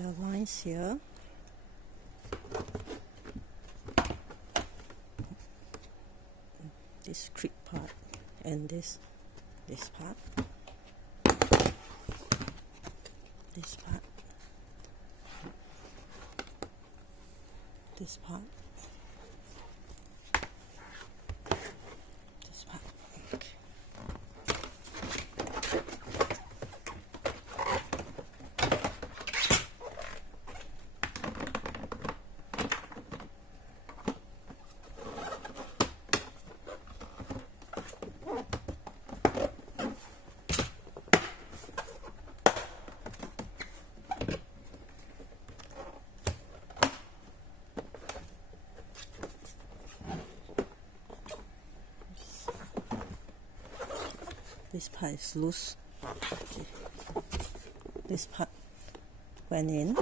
there are lines here. This creep part and this part, this part, this part, this part. Okay. This part is loose. Okay. This part went in.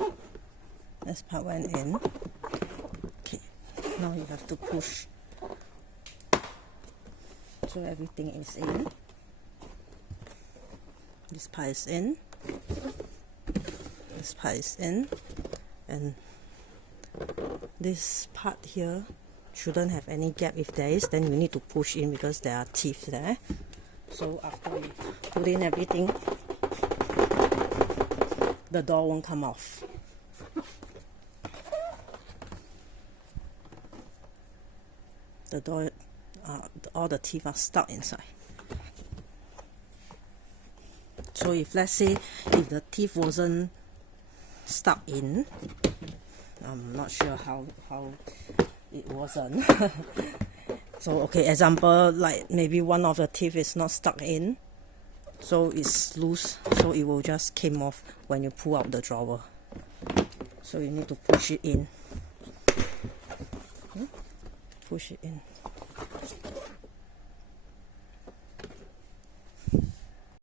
This part went in. Okay. Now you have to push. So everything is in. This part is in. This part is in. And this part here shouldn't have any gap. If there is, then you need to push in because there are teeth there. So after we put in everything, the door won't come off. The door, all the teeth are stuck inside. So if let's say if the teeth wasn't stuck in, I'm not sure how it wasn't. So okay, example, like maybe one of the teeth is not stuck in, so it's loose, so it will just came off when you pull out the drawer. So you need to push it in. Push it in.